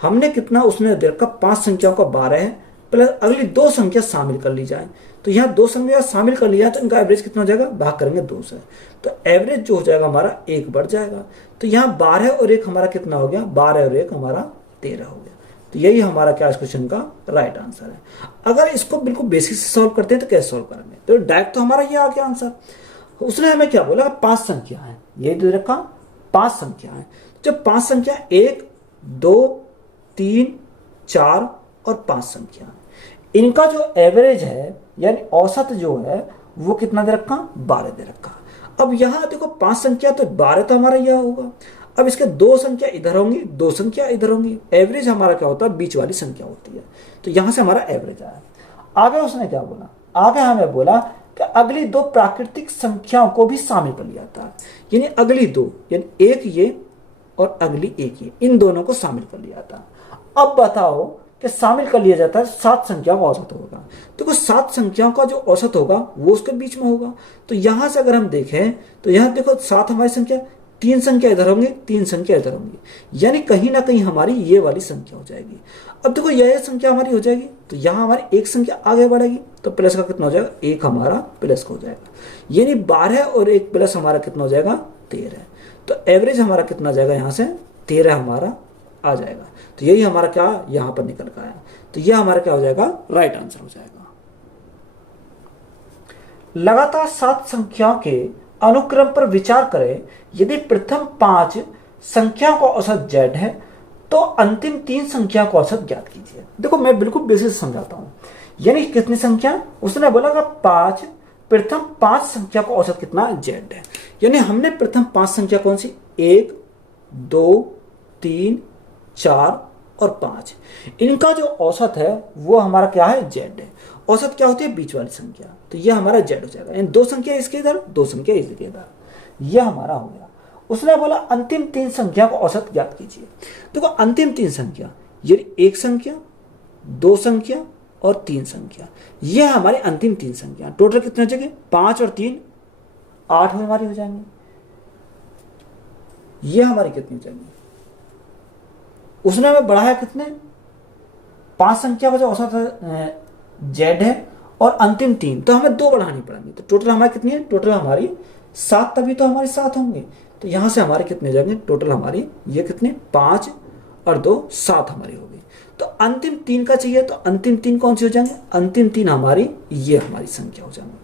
हमने कितना उसने दे रखा? 5 संख्याओं का 12 है, प्लस अगली 2 संख्या शामिल कर ली जाए, तो यहाँ 2 संख्या शामिल कर लिया तो इनका एवरेज कितना हो जाएगा? भाग करेंगे 2 से, तो एवरेज जो हो जाएगा हमारा 1 बढ़ जाएगा। तो यहाँ 12 और 1 हमारा कितना हो गया? 12 और 1 हमारा 13 हो गया। तो यही हमारा क्या इस क्वेश्चन का राइट आंसर है। अगर इसको बिल्कुल बेसिक से सॉल्व करते हैं तो कैसे सॉल्व करेंगे? तो डायरेक्ट तो हमारा ये आ गया आंसर। उसने हमें क्या बोला? 5 संख्या है, ये दे रखा 5 संख्या है। जब 5 संख्या 1 2 3 4 और 5 संख्या, इनका जो एवरेज है यानी औसत जो है वो कितना दे रखा? 12 दे रखा। अब यहाँ देखो 5 संख्या तो 12 तो हमारा यह होगा। अब इसके 2 संख्या इधर होंगी, 2 संख्या इधर होंगी, एवरेज हमारा क्या होता है? बीच वाली संख्या होती है। तो यहाँ से हमारा एवरेज आया। आगे उसने क्या बोला? आगे हमें बोला कि अगली 2 प्राकृतिक संख्याओं को भी शामिल कर लिया जाता है, यानी अगली 2 यानी एक ये और अगली एक ये, इन दोनों को शामिल कर लिया था। अब बताओ कि शामिल कर लिया जाता है 7 संख्याओं का औसत होगा। देखो 7 संख्याओं का जो औसत होगा वो उसके बीच में होगा। तो यहां से अगर हम देखें तो यहां देखो 7 हमारी संख्या, 3 संख्या इधर होंगी, 3 संख्या इधर होंगी, यानी कहीं ना कहीं हमारी ये वाली संख्या हो जाएगी। अब देखो यह संख्या हमारी हो जाएगी तो यहाँ हमारी एक संख्या आगे बढ़ेगी तो प्लस का कितना हो जाएगा, 1 हमारा प्लस का हो जाएगा, यानी 12 और 1 प्लस हमारा कितना हो जाएगा, 13। तो एवरेज हमारा कितना जाएगा, यहाँ से 13 हमारा आ जाएगा। तो यही हमारा क्या यहाँ पर निकल कर आया। तो यह हमारा क्या हो जाएगा, राइट आंसर हो जाएगा। लगातार 7 संख्याओं के अनुक्रम पर विचार करें। यदि प्रथम 5 संख्याओं का औसत z है तो अंतिम 3 संख्याओं का औसत ज्ञात कीजिए। देखो मैं बिल्कुल बेसिक समझाता हूं, यानी कितनी संख्या, उसने बोला कि 5 प्रथम 5 संख्या का औसत कितना z है, यानी हमने प्रथम 5 संख्या कौन सी, 1 2 3 4 और 5, इनका जो औसत है वो हमारा क्या है, z है। औसत क्या होती है, बीच वाली संख्या, तो यह हमारा z हो जाएगा, यानी 2 संख्या इसके इधर, 2 संख्या इसके इधर, यह हमारा हो गया। उसने बोला अंतिम 3 संख्या का औसत ज्ञात कीजिए। देखो अंतिम 3 संख्या, यानी 1 संख्या, 2 संख्या और 3 संख्या, यह हमारी अंतिम 3 संख्या। टोटल कितने हो जाएंगे, 5 और 3 8 हमारी हो जाएंगे। यह हमारी कितनी हो जाएंगी, उसने हमें बढ़ाया कितने, 5 संख्या का जो औसत z है और अंतिम 3, तो हमें 2 बढ़ानी पड़ेंगी। तो टोटल हमारी कितनी है, टोटल हमारी 7, तभी तो हमारे 7 होंगे। तो यहां से हमारे कितने जाएंगे, टोटल हमारी ये कितने, 5 और 2 7 हमारी होगी। तो अंतिम 3 का चाहिए, तो अंतिम 3 कौन सी हो जाएंगे, अंतिम 3 हमारी ये हमारी संख्या हो जाएंगे।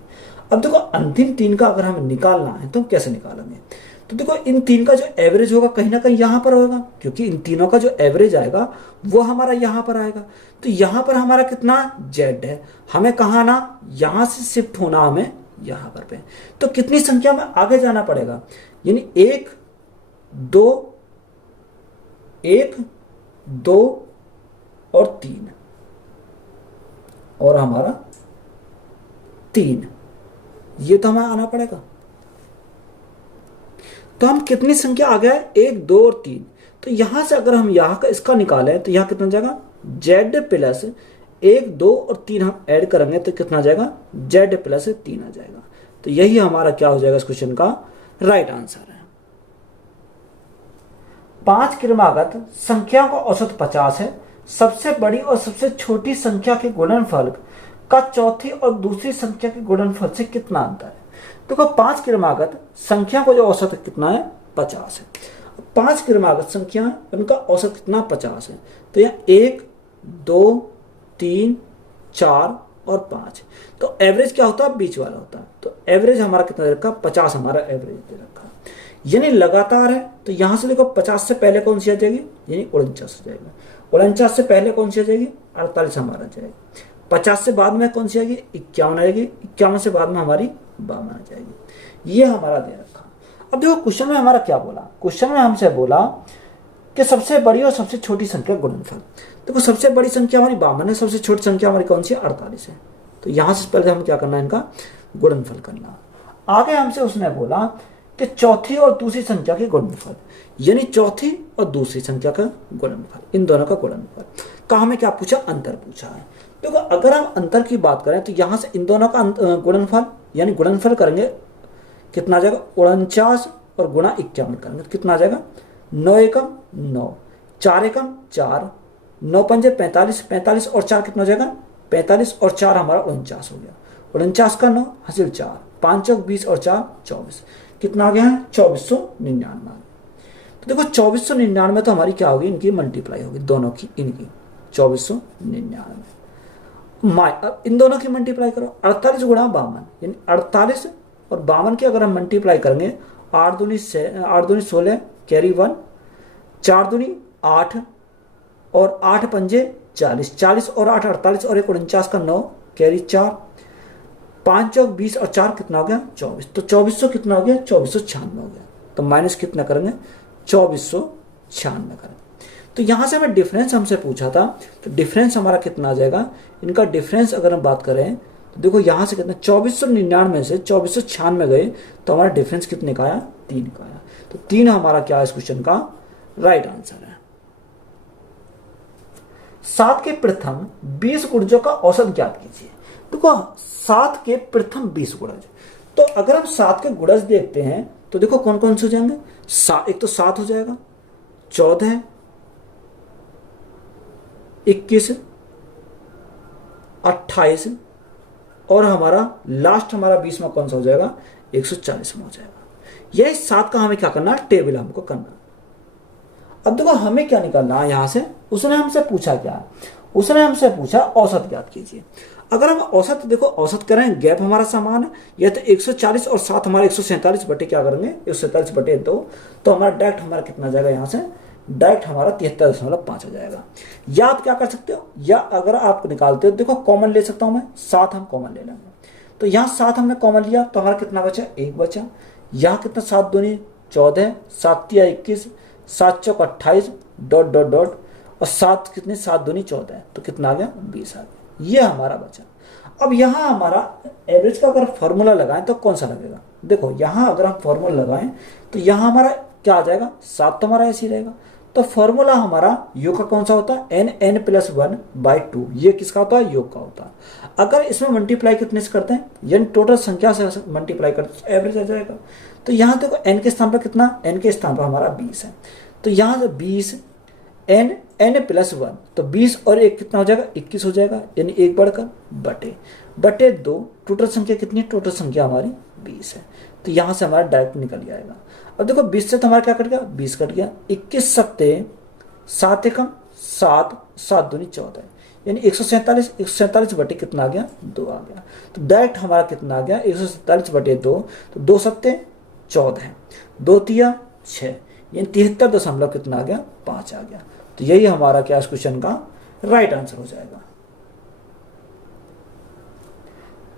अब देखो अंतिम 3 का अगर हमें निकालना है तो हम कैसे निकालेंगे, तो देखो इन 3 का जो एवरेज होगा कहीं ना कहीं यहां पर होगा, क्योंकि इन तीनों का जो एवरेज आएगा वो हमारा यहां पर आएगा। तो यहां पर हमारा कितना z है, हमें कहा ना यहां से शिफ्ट होना, हमें यहां पर पे, तो कितनी संख्या में आगे जाना पड़ेगा, यानी 1 2 1 2 और 3 और हमारा 3, ये तो हमें आना पड़ेगा। तो हम कितनी संख्या आ गया है, 1 2 और 3। तो यहां से अगर हम यहां का इसका निकालें तो यहां कितना जाएगा, z प्लस 1 2 और 3 हम ऐड करेंगे तो कितना आ जाएगा, z प्लस 3 आ जाएगा। तो यही हमारा क्या हो जाएगा, इस क्वेश्चन का राइट आंसर है। 5 क्रमागत संख्याओं का औसत 50 है। सबसे बड़ी और सबसे छोटी संख्या के गुणनफल का चौथी और दूसरी संख्या के गुणनफल से कितना अंतर है। देखो 5 क्रमागत संख्या का जो औसत कितना है, 50 है। 5 क्रमागत संख्या उनका औसत कितना, 50 है। तो यहाँ 1 2 3 4 और 5, तो एवरेज क्या होता है, बीच वाला होता है। तो एवरेज हमारा कितना दे रखा, 50 हमारा एवरेज दे रखा, यानी लगातार है। तो यहां से देखो 50 से पहले कौन सी आ जाएगी, यानी 49 हो जाएगा। 49 से पहले कौन सी आ जाएगी, 48 हमारा जाएगी। 50 से बाद में कौन सी आएगी, 51 आएगी। 51 से बाद में हमारी 52 आ जाएगी। ये हमारा दे रखा। अब देखो क्वेश्चन में हमारा क्या बोला, क्वेश्चन में हमसे बोला कि सबसे बड़ी और सबसे छोटी संख्या गुणनफल। देखो सबसे बड़ी संख्या हमारी 52 है, सबसे छोटी संख्या हमारी कौन सी है, 48 है। तो यहां से पहले हम क्या करना है, इनका गुणनफल करना। आगे हमसे उसने बोला कि चौथी और दूसरी संख्या के गुणनफल, यानी चौथी और दूसरी संख्या का गुणनफल, इन दोनों का गुणनफल का हमें क्या पूछा, अंतर पूछा है। देखो अगर हम अंतर की बात करें तो यहां से इन दोनों का गुणनफल, यानी गुणनफल करेंगे कितना आ जाएगा, 49 और गुणा 51 करेंगे तो कितना आ जाएगा, 9 एकम 9, 4 एकम 4, 9 पंजे 45, 45 और 4 कितना हो जाएगा, 45 और 4 हमारा 49 हो गया। 49 का 9 हासिल 4, 5 चौक 20 और 4 24, कितना आ गया है, 2499। तो देखो 2499 तो हमारी क्या होगी, इनकी मल्टीप्लाई होगी, दोनों की, इनकी 2499। अब इन दोनों की मल्टीप्लाई करो, 48 गुणा 52, यानी 48 और 52 की अगर हम मल्टीप्लाई करेंगे, 8 दूनी 16 कैरी 1, 4 दूनी 8 और 8 पंजे 40, 40 और 8 48 और 1 49 का 9 कैरी 4, 5 चौक 20 और 4 कितना हो गया, 24। तो 2400 कितना हो गया, 2496 हो गया। तो माइनस कितना करेंगे, 2496 करेंगे। तो यहां से हमें डिफरेंस हमसे पूछा था, तो डिफरेंस हमारा कितना आ जाएगा, इनका डिफरेंस अगर हम बात करें तो देखो यहां से कितना, 2499 से 2496 गए तो हमारा डिफरेंस कितने का आया, 3 का आया। तो 3 हमारा क्या है इस क्वेश्चन का राइट आंसर है। 7 के प्रथम 20 गुणजों का औसत ज्ञात कीजिए। देखो 7 के प्रथम 20 गुणज, तो अगर हम 7 के गुणज देखते हैं तो देखो कौन कौन से हो जाएंगे। एक तो 7 हो जाएगा, 14, 21, 28 और हमारा लास्ट हमारा 20 में कौन सा हो जाएगा, 140 में हो जाएगा। यह 7 का हमें क्या करना है, टेबल हमको करना। अब देखो हमें क्या निकालना है यहां से, उसने हमसे पूछा क्या, उसने हमसे पूछा औसत ज्ञात कीजिए। अगर हम औसत देखो औसत करें, गैप हमारा समान है, यह तो 140 और 7 हमारा 147 बटे क्या करेंगे 147 बटे 2, तो हमारा डायरेक्ट हमारा कितना जाएगा यहाँ से, डायरेक्ट हमारा 73.5 आ जाएगा। या आप क्या कर सकते हो, या अगर आप निकालते हो देखो कॉमन ले सकता हूं मैं, 7 हम कॉमन ले लेंगे। तो यहाँ 7 हमने कॉमन लिया तो हमारा कितना बचा, 1 बचा। यहाँ कितना 7 दूनी 14, 7 तिया 21, 7 चौक 28 डॉट डॉट डॉट और 7 कितनी 7 दूनी 14, तो कितना आ गया 20 आ गया। ये हमारा बचा। अब यहाँ हमारा एवरेज का अगर फॉर्मूला लगाएं तो कौन सा लगेगा, देखो यहाँ अगर हम फॉर्मूला लगाएं तो यहाँ हमारा क्या आ जाएगा, 7 तो हमारा ऐसे ही रहेगा। तो फॉर्मूला हमारा योग का कौन सा होता है, n+1/2। ये किसका होता है, योग का होता है। अगर इसमें मल्टीप्लाई कितने से करते हैं, यानी टोटल संख्या से मल्टीप्लाई करते हैं तो एवरेज आ जाएगा। तो यहाँ देखो n के स्थान पर कितना, n के स्थान पर हमारा 20 है, तो यहाँ से 20 n+1, तो 20 और 1 कितना हो जाएगा, 21 हो जाएगा, यानी 1 बढ़कर बटे 2। टोटल संख्या कितनी है, टोटल संख्या हमारी 20 है, तो यहाँ से हमारा डायरेक्ट निकल जाएगा। अब देखो 20 से तो हमारा क्या कट गया, 20 कट गया, 21 सत्ते 7 एकम 7, 7 दूनी 14, यानी 147 बटे कितना आ गया, 2 आ गया। तो डायरेक्ट हमारा कितना आ गया, 147 बटे 2, तो 2 सत्ते 14, 2 तिया 6, यानी 73 कितना आ गया, 5 आ गया। तो यही हमारा क्या इस क्वेश्चन का राइट आंसर हो जाएगा।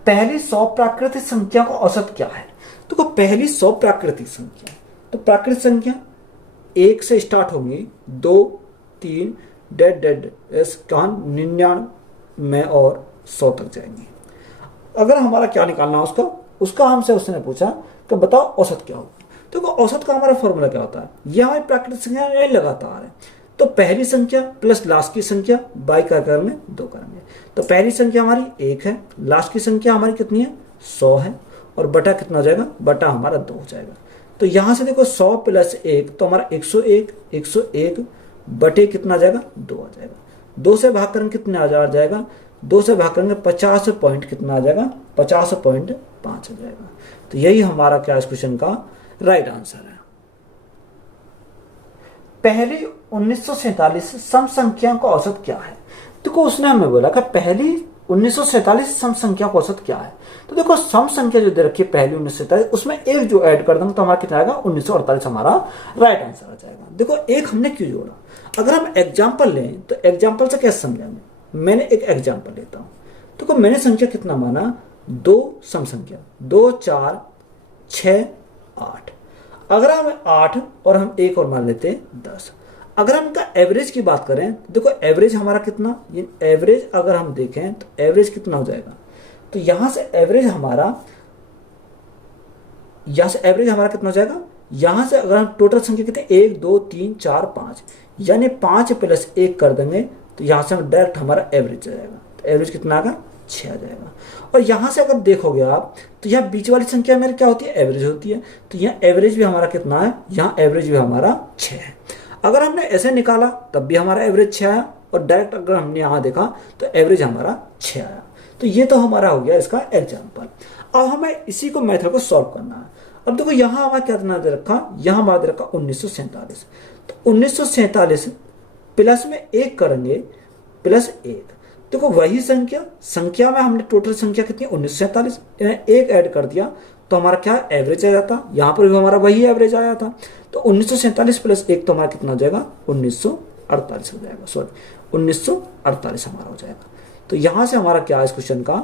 पहली 100 प्राकृतिक संख्या का औसत क्या है, तो पहली 100 प्राकृतिक संख्या, तो प्राकृतिक संख्या 1 से स्टार्ट होंगी, 2, 3 डेड 99 में और 100 तक जाएंगी। अगर हमारा क्या निकालना है उसका हमसे उसने पूछा कि बताओ औसत क्या होगा। तो औसत का हमारा फॉर्मूला क्या होता है, यह हमारी प्राकृतिक संख्या यही लगातार है। तो पहली संख्या प्लस लास्ट की संख्या बाई क्या करेंगे, 2 करेंगे। तो पहली संख्या हमारी 1 है, लास्ट की संख्या हमारी कितनी है, 100 है, और बटा कितना हो जाएगा, बटा हमारा 2 हो जाएगा। तो यहां से देखो 100 + 1 तो हमारा 101 बटे कितना आ जाएगा, 2 आ जाएगा। 2 से भाग करेंगे कितने आ जाएगा, 2 से भाग करेंगे 50 पॉइंट कितना आ जाएगा, 50.5 आ जाएगा। तो यही हमारा क्या इस क्वेश्चन का राइट आंसर है। पहली 1947 सम संख्या का औसत क्या है, देखो उसने हमें बोला कि पहली 1947 सम संख्या का औसत क्या है। तो देखो सम संख्या जो दे रखी है पहली 1947, उसमें एक जो ऐड कर देंगे तो हमारा कितना आएगा, 1948 हमारा राइट आंसर आ जाएगा। देखो एक हमने क्यों जोड़ा, अगर हम एग्जाम्पल लें तो एग्जाम्पल से कैसे समझेंगे। मैंने एक एग्जाम्पल लेता हूं, देखो मैंने संख्या कितना माना, 2 सम संख्या, 2 4 6 8। अगर हम 8 और हम एक और मान लेते 10। अगर हम इनका एवरेज की बात करें तो देखो एवरेज हमारा कितना, ये एवरेज अगर हम देखें तो एवरेज कितना हो जाएगा, तो यहां से एवरेज हमारा कितना हो जाएगा, यहां से अगर हम टोटल संख्या कितने 1 2 3 4 5, यानी 5 + 1 कर देंगे तो यहां से हम डायरेक्ट हमारा एवरेज आ जाएगा। तो एवरेज कितना आएगा, 6 आ जाएगा। और यहां से अगर देखोगे आप तो यह बीच वाली संख्या मेरी क्या होती है, एवरेज होती है। तो यहाँ एवरेज भी हमारा कितना है, यहाँ एवरेज भी हमारा 6 है। अगर हमने ऐसे निकाला तब भी हमारा एवरेज 6 आया, और डायरेक्ट अगर हमने यहाँ देखा तो एवरेज हमारा 6 आया। तो ये तो हमारा हो गया इसका एग्जाम्पल। अब हमें इसी को मेथड को सॉल्व करना है। अब देखो यहाँ हमारा क्या दे रखा, यहाँ हमारा दे रखा 1947। तो 1947 प्लस में 1 करेंगे, +1। देखो वही संख्या में हमने टोटल संख्या कितनी 1947, 1 ऐड कर दिया तो हमारा क्या एवरेज आ जाता, यहाँ पर भी हमारा वही एवरेज आया था। तो 1947 + 1 तो हमारा कितना हो जाएगा, 1948 हो जाएगा, सॉरी 1948 हमारा हो जाएगा। तो यहाँ से हमारा क्या है इस क्वेश्चन का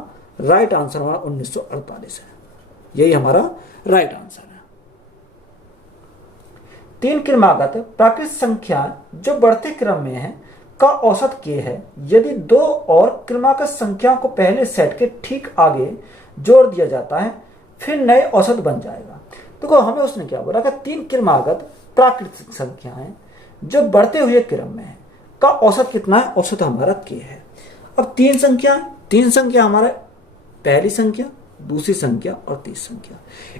राइट आंसर हमारा 1948 है। यही हमारा राइट आंसर है। 3 क्रमागत प्राकृतिक संख्या जो बढ़ते क्रम में है का औसत k है यदि 2 और क्रमागत संख्या को पहले सेट के ठीक आगे जोड़ दिया जाता है फिर नए औसत बन जाएगा। देखो हमें उसने क्या बोला कि 3 क्रमागत प्राकृतिक संख्याएं जो बढ़ते हुए क्रम में है का औसत कितना है, औसत हमारा k है। अब तीन संख्या हमारा पहली संख्या, दूसरी संख्या और तीसरी संख्या,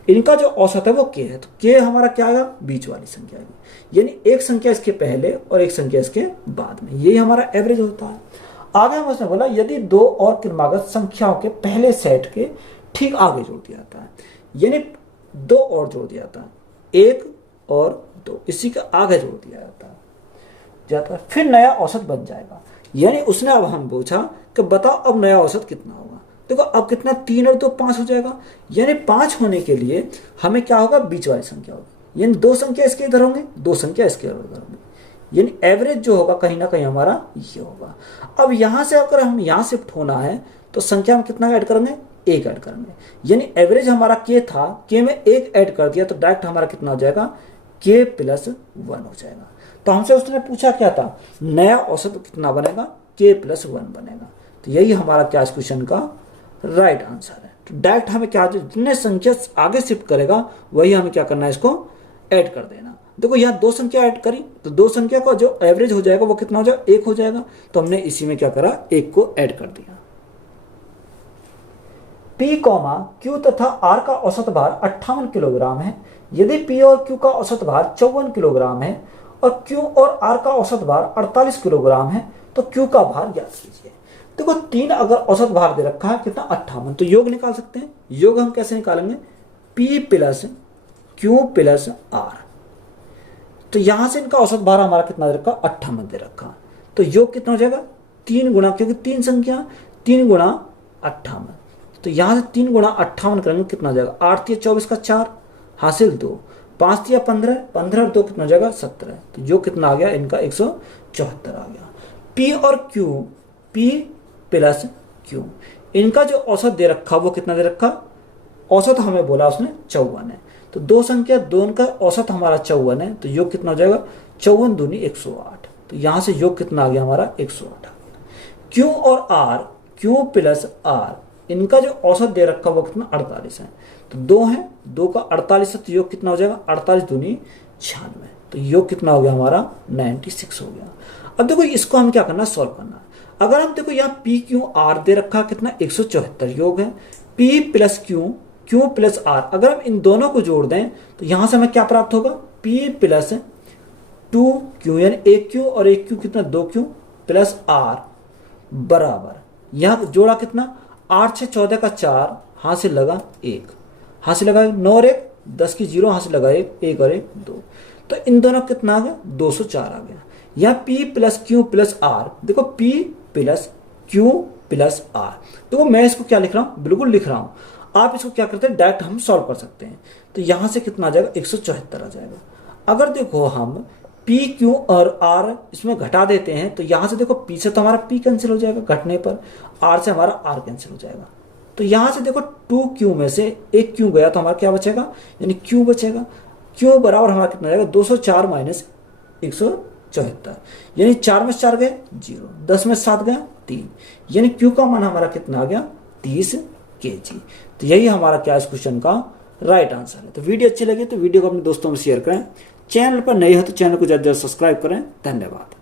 इनका जो औसत है वो k है। तो k हमारा क्या आएगा, बीच वाली संख्या आएगी, यानी एक संख्या इसके पहले और एक संख्या इसके बाद में, यही हमारा एवरेज होता है। आगे हम उसने बोला यदि दो और क्रमागत संख्याओं के पहले सेट के ठीक आगे जोड़ दिया जाता है, यानी दो और जोड़ दिया जाता है, एक और दो, इसी के आगे जोड़ दिया जाता है, फिर नया औसत बन जाएगा। यानी उसने अब हम पूछा कि बताओ अब नया औसत कितना होगा। देखो अब कितना, 3 और 2 5 हो जाएगा, यानी 5 होने के लिए हमें क्या होगा, बीच वाली संख्या होगी, यानी दो संख्या इसके इधर होंगे, दो संख्या इसके इधर होंगी, यानी एवरेज जो होगा कहीं ना कहीं हमारा ये होगा। अब यहां से अगर हम यहाँ शिफ्ट होना है तो संख्या में कितना ऐड करेंगे, एक ऐड करेंगे, यानी एवरेज हमारा k था, k में एक ऐड कर दिया तो डायरेक्ट हमारा कितना हो जाएगा, k + 1 हो जाएगा। तो हमसे उसने पूछा क्या था, नया औसत कितना बनेगा, k + 1 बनेगा। तो यही हमारा क्या इस क्वेश्चन का राइट आंसर है। तो डायरेक्ट हमें क्या, जितने संख्या आगे शिफ्ट करेगा वही हमें क्या करना है, इसको ऐड कर देना। देखो यहाँ दो संख्या ऐड करी तो दो संख्या का जो एवरेज हो जाएगा वो कितना हो जाएगा, 1 हो जाएगा। तो हमने इसी में क्या करा, 1 को ऐड कर दिया। P, Q तथा R का औसत भार 58 किलोग्राम है। यदि P और Q का औसत भार 54 किलोग्राम है और Q और R का औसत भार 48 किलोग्राम है तो Q का भार ज्ञात कीजिए। देखो 3 अगर औसत भार दे रखा है कितना, 58, तो योग निकाल सकते हैं। योग हम कैसे निकालेंगे, P + Q + R। तो यहां से इनका औसत भार हमारा कितना दे रखा, 58 दे रखा, तो योग कितना हो जाएगा, 3 गुणा, क्योंकि 3 संख्या, 3 गुणा 58, तो यहां से 3 गुणा 58 करेंगे कितना हो जाएगा, 8 × 24 का 4 हासिल 2, 5 × 15, 15 और 2 कितना हो जाएगा, 17। तो जो कितना आ गया इनका 174 आ गया। P और Q, P + Q, इनका जो औसत दे रखा वो कितना दे रखा, औसत हमें बोला उसने 54 है। तो दो संख्या, दोनों का औसत हमारा 54 है, तो योग कितना हो जाएगा, 54 दूनी 108। तो यहां से योग कितना आ गया हमारा, 108 आ गया। Q और R, Q + R, इनका जो औसत दे रखा वो कितना, 48 है। तो 2 है, 2 का 48 है, तो योग कितना हो जाएगा, 48 दूनी 96। तो योग कितना हो गया हमारा, 96 हो गया। अब देखो इसको हम क्या करना, सॉल्व करना। अगर हम देखो यहाँ P, Q, R दे रखा कितना, 174 योग है। P + Q, Q + R, अगर हम इन दोनों को जोड़ दें तो यहां से हमें क्या प्राप्त होगा, P + 2Q, यानी 1Q और 1Q कितना, 2Q + R बराबर, यहां जोड़ा कितना, 8 × 6 = 14 का 4 हासिल लगा 1, हासिल लगा 9 और 1 10 की 0 हासिल लगा 1, 1 और 1 2। तो इन दोनों कितना आ गया, 204 आ गया। यहाँ P + Q + R, देखो P + Q + R, देखो मैं इसको क्या लिख रहा हूं, बिल्कुल लिख रहा हूं। आप इसको क्या करते हैं, डायरेक्ट हम सॉल्व कर सकते हैं। तो यहां से कितना आ जाएगा, 174 आ जाएगा। अगर देखो हम P, Q और R इसमें घटा देते हैं तो यहां से देखो P से तो हमारा P कैंसिल हो जाएगा घटने पर, R से हमारा R कैंसिल हो जाएगा। तो यहां से देखो 2Q में से 1 Q गया तो हमारा क्या बचेगा, यानी Q बचेगा। Q बराबर हमारा कितना जाएगा, 204 - 174, यानी 4 में 4 गए 0, 10 में 7 गया 3, यानी Q का मान हमारा कितना आ गया, 30 kg। तो यही हमारा क्या इस क्वेश्चन का राइट आंसर है। तो वीडियो अच्छी लगी तो वीडियो को अपने दोस्तों में शेयर करें, चैनल पर नए हो तो चैनल को ज़्यादा सब्सक्राइब करें। धन्यवाद।